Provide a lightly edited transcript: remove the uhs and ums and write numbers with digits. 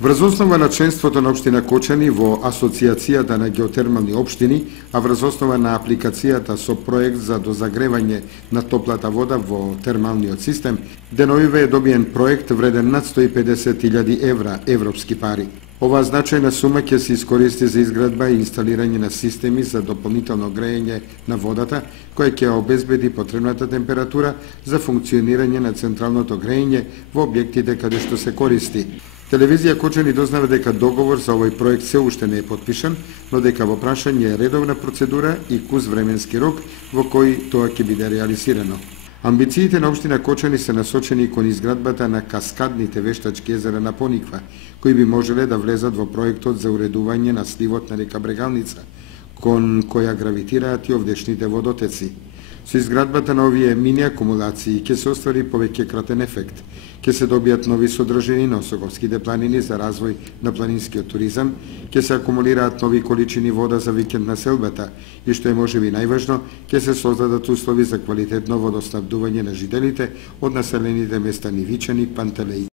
Врз основа на членството на општина Кочани во Асоциацијата на геотермални општини, а врз основа на апликацијата со проект за дозагревање на топлата вода во термалниот систем, деновиве е добиен проект вреден над 150.000 евра европски пари. Оваа значајна сума ќе се искористи за изградба и инсталирање на системи за дополнително грејење на водата, која ќе обезбеди потребната температура за функционирање на централното грејење во објектите каде што се користи. Телевизија Кочани дознава дека договор за овој проект се уште не е потпишан, но дека во прашање е редовна процедура и куз временски рок во кој тоа ќе биде реализирано. Амбициите на општина Кочани се насочени кон изградбата на каскадните вештачки езера на Пониква, кои би можеле да влезат во проектот за уредување на сливот на река Брегалница, кон која гравитираат и овдешните водотеци. Со изградбата на овие мини акумулации ќе се оствари повеќе кратен ефект, ќе се добијат нови содржини на Осоговските планини за развој на планинскиот туризам, ќе се акумулираат нови количини вода за викенд населбата и што е можеби најважно, ќе се создадат услови за квалитетно водоснабдување на жителите од населените места Нивичани, Пантелеј